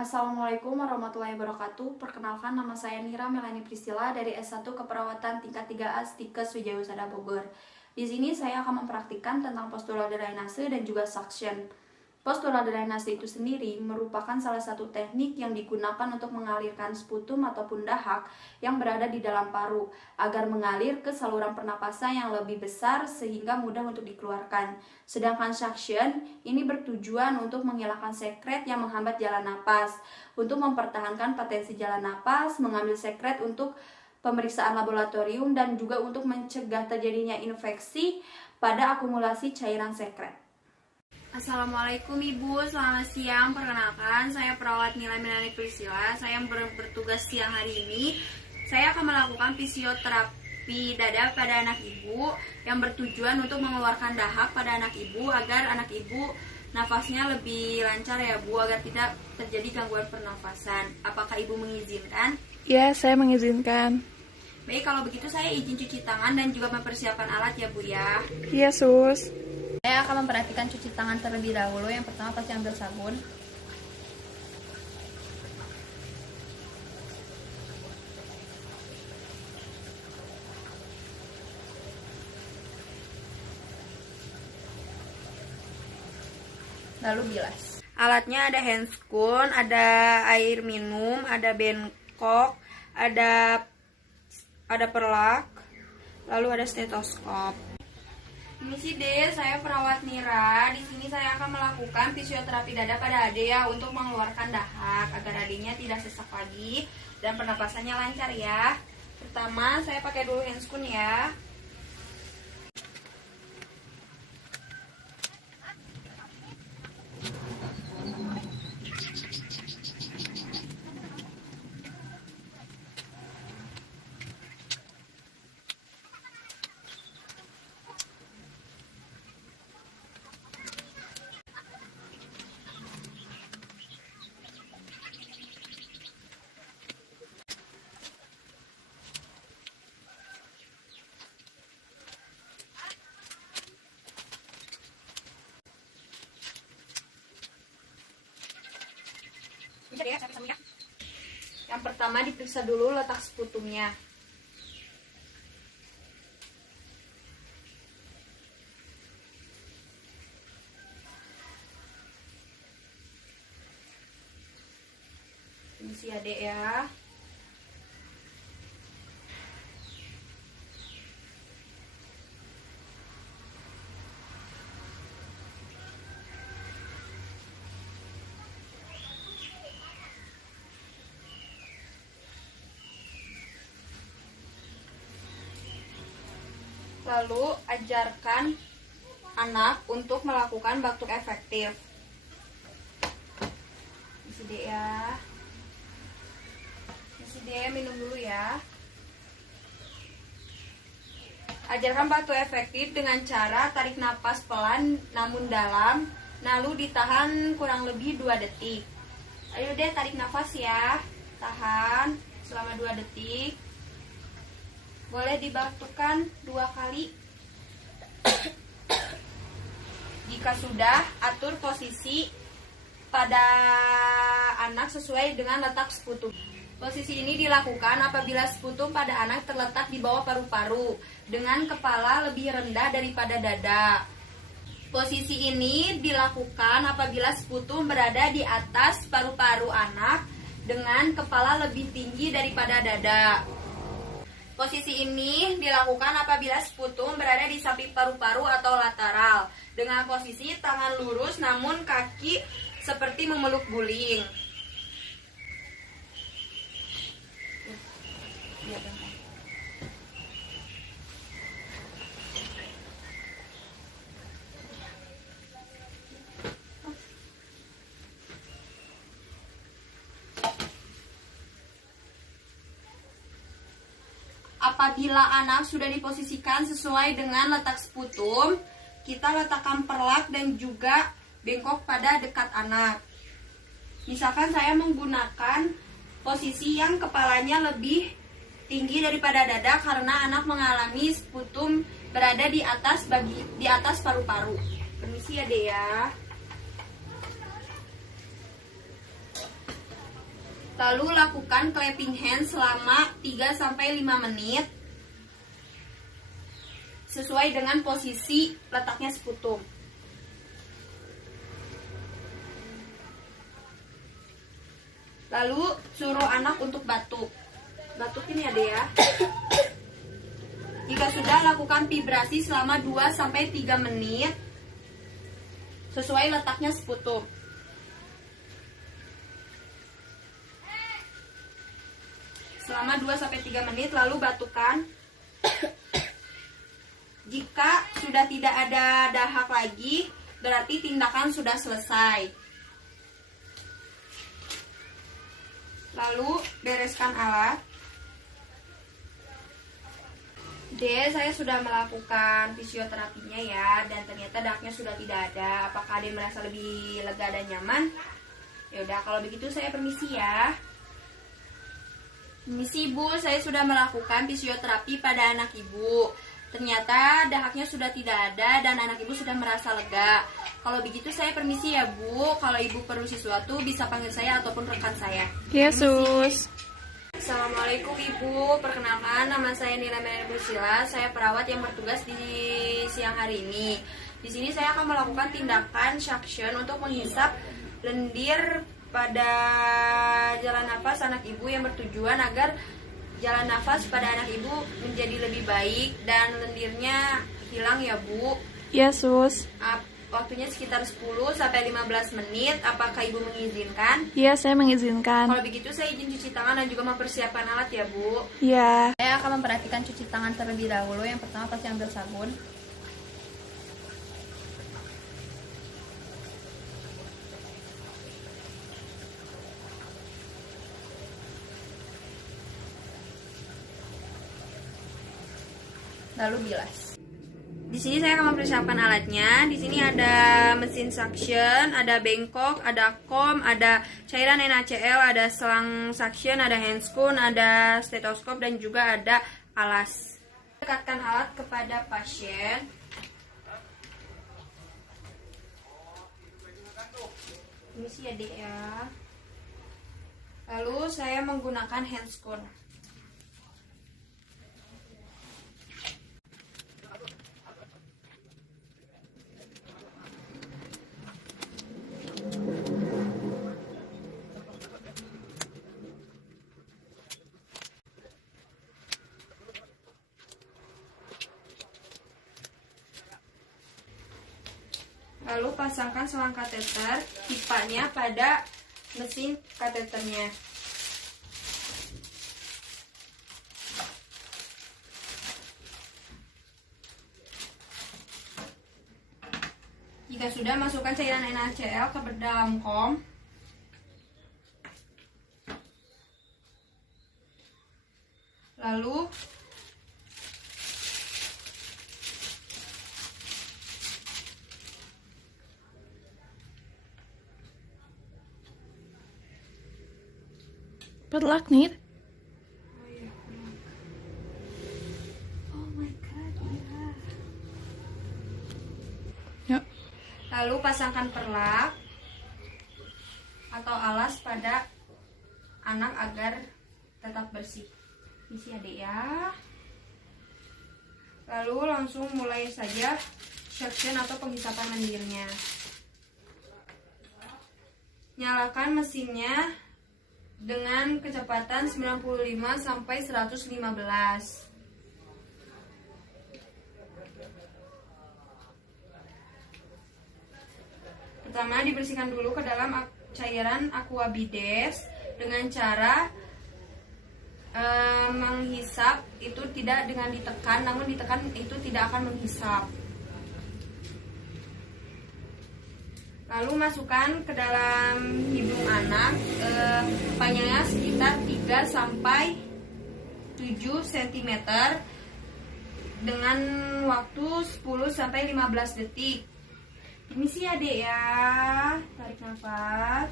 Assalamualaikum warahmatullahi wabarakatuh. Perkenalkan, nama saya Nira Melani Priscilla dari S1 Keperawatan tingkat 3A Stikes Wijayusada Bogor. Di sini saya akan mempraktikkan tentang postural drainase dan juga suction. Postural drainase itu sendiri merupakan salah satu teknik yang digunakan untuk mengalirkan sputum ataupun dahak yang berada di dalam paru agar mengalir ke saluran pernapasan yang lebih besar sehingga mudah untuk dikeluarkan. Sedangkan suction ini bertujuan untuk menghilangkan sekret yang menghambat jalan napas, untuk mempertahankan potensi jalan napas, mengambil sekret untuk pemeriksaan laboratorium dan juga untuk mencegah terjadinya infeksi pada akumulasi cairan sekret. Assalamualaikum Ibu, selamat siang. Perkenalkan, saya perawat Nila Melani Priscilla. Saya bertugas siang hari ini. Saya akan melakukan fisioterapi dada pada anak Ibu yang bertujuan untuk mengeluarkan dahak pada anak Ibu agar anak Ibu nafasnya lebih lancar ya Bu, agar tidak terjadi gangguan pernafasan. Apakah Ibu mengizinkan? Ya, saya mengizinkan. Baik, kalau begitu saya izin cuci tangan dan juga mempersiapkan alat ya Bu ya. Iya, Sus. Saya akan memperhatikan cuci tangan terlebih dahulu. Yang pertama pasti ambil sabun. Lalu bilas. Alatnya ada handscoon, ada air minum, ada bengkok, ada perlak, lalu ada stetoskop. Misi D, saya perawat Nira. Di sini saya akan melakukan fisioterapi dada pada Ade ya untuk mengeluarkan dahak agar adenya tidak sesak lagi dan pernapasannya lancar ya. Pertama, saya pakai dulu handscoon ya. Yang pertama diperiksa dulu letak sputumnya. Permisi Adek ya. Lalu ajarkan anak untuk melakukan batuk efektif. Isi D ya. Isi D, minum dulu ya. Ajarkan batuk efektif dengan cara tarik napas pelan namun dalam, lalu ditahan kurang lebih 2 detik. Ayo deh, tarik nafas ya. Tahan selama 2 detik. Boleh dibatukkan 2 kali. Jika sudah, atur posisi pada anak sesuai dengan letak sputum. Posisi ini dilakukan apabila sputum pada anak terletak di bawah paru-paru dengan kepala lebih rendah daripada dada. Posisi ini dilakukan apabila sputum berada di atas paru-paru anak dengan kepala lebih tinggi daripada dada. Posisi ini dilakukan apabila sputum berada di samping paru-paru atau lateral dengan posisi tangan lurus namun kaki seperti memeluk guling. Apabila anak sudah diposisikan sesuai dengan letak sputum, kita letakkan perlak dan juga bengkok pada dekat anak. Misalkan saya menggunakan posisi yang kepalanya lebih tinggi daripada dada karena anak mengalami sputum berada di atas paru-paru. Permisi ya Dea. Lalu lakukan clapping hand selama 3-5 menit sesuai dengan posisi letaknya sputum. Lalu suruh anak untuk batuk. Batuk ini ada ya. Jika sudah, lakukan vibrasi selama 2-3 menit sesuai letaknya sputum. Selama 2-3 menit, lalu batukan. Jika sudah tidak ada dahak lagi, berarti tindakan sudah selesai. Lalu bereskan alat. D. Saya sudah melakukan fisioterapinya ya, dan ternyata dahaknya sudah tidak ada. Apakah dia merasa lebih lega dan nyaman? Ya udah, kalau begitu saya permisi ya. Permisi Ibu, saya sudah melakukan fisioterapi pada anak Ibu. Ternyata dahaknya sudah tidak ada dan anak Ibu sudah merasa lega. Kalau begitu saya permisi ya Bu. Kalau Ibu perlu sesuatu bisa panggil saya ataupun rekan saya. Yesus. Assalamualaikum Ibu, perkenalkan nama saya Nira Melani Priscilla. Saya perawat yang bertugas di siang hari ini. Di sini saya akan melakukan tindakan suction untuk menghisap lendir pada jalan nafas anak Ibu yang bertujuan agar jalan nafas pada anak Ibu menjadi lebih baik dan lendirnya hilang ya Bu. Yesus. Waktunya sekitar 10-15 menit. Apakah Ibu mengizinkan? Iya, saya mengizinkan. Kalau begitu saya izin cuci tangan dan juga mempersiapkan alat ya Bu. Iya. Saya akan memperhatikan cuci tangan terlebih dahulu. Yang pertama pasti ambil sabun. Lalu bilas. Di sini saya akan mempersiapkan alatnya. Di sini ada mesin suction, ada bengkok, ada comb, ada cairan NaCl, ada selang suction, ada handscoon, ada stetoskop dan juga ada alas. Dekatkan alat kepada pasien. Permisi ya Dek ya. Lalu saya menggunakan handscoon. Lalu pasangkan selang kateter pipanya pada mesin kateternya. Jika sudah, masukkan cairan NaCl ke dalam comb. Lalu Perlak nih. oh my god, iya. Yuk. Lalu pasangkan perlak atau alas pada anak agar tetap bersih. Isi adik ya. Lalu langsung mulai saja suction atau penghisapan lendirnya. Nyalakan mesinnya dengan kecepatan 95 sampai 115. Pertama, dibersihkan dulu ke dalam cairan aqua bides dengan cara menghisap. Itu tidak dengan ditekan, namun ditekan itu tidak akan menghisap. Lalu masukkan ke dalam hidung anak, panjangnya sekitar 3-7 cm dengan waktu 10-15 detik. Permisi ya Dek ya, tarik nafas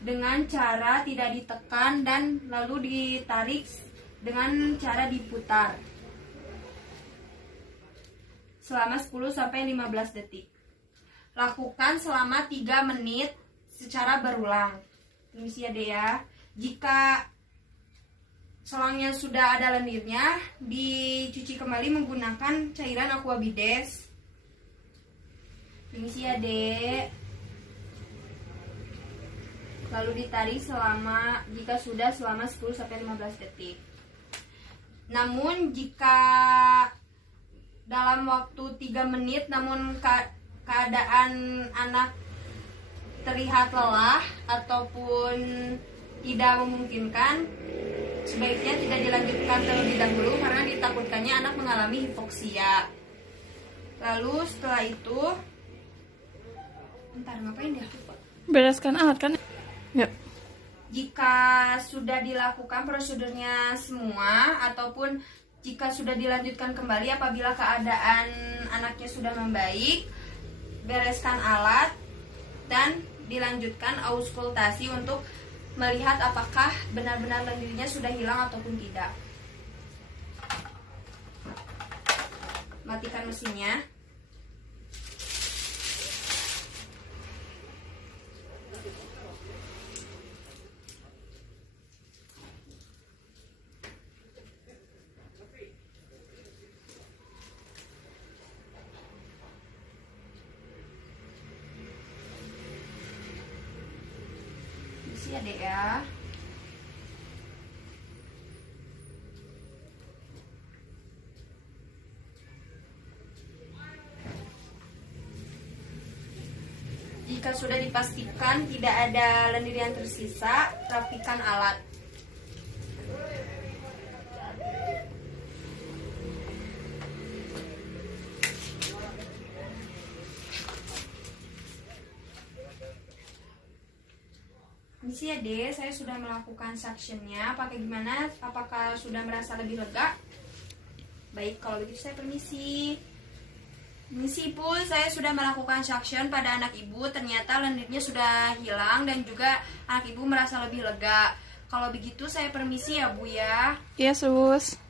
dengan cara tidak ditekan dan lalu ditarik dengan cara diputar selama 10-15 detik. Lakukan selama 3 menit secara berulang. Permisi ya Dek ya. Jika selangnya sudah ada lendirnya, dicuci kembali menggunakan cairan aqua bides. Permisi ya Dek. Lalu ditarik jika sudah selama 10-15 detik. Namun jika dalam waktu 3 menit namun keadaan anak terlihat lelah ataupun tidak memungkinkan, sebaiknya tidak dilanjutkan terlebih dahulu karena ditakutkannya anak mengalami hipoksia. Lalu setelah itu, bentar ngapain dia? Bereskan alat kan? Yuk. Jika sudah dilakukan prosedurnya semua ataupun jika sudah dilanjutkan kembali apabila keadaan anaknya sudah membaik, bereskan alat dan dilanjutkan auskultasi untuk melihat apakah benar-benar lendirnya sudah hilang ataupun tidak. Matikan mesinnya. Isi ya Dek ya. Jika sudah dipastikan tidak ada lendir yang tersisa, rapikan alat. Misi ya Dek, saya sudah melakukan suctionnya. Pakai gimana? Apakah sudah merasa lebih lega? Baik, kalau begitu saya permisi. Misi pun saya sudah melakukan suction pada anak ibu. Ternyata lendirnya sudah hilang dan juga anak ibu merasa lebih lega. Kalau begitu saya permisi ya Bu ya. Iya, Sus.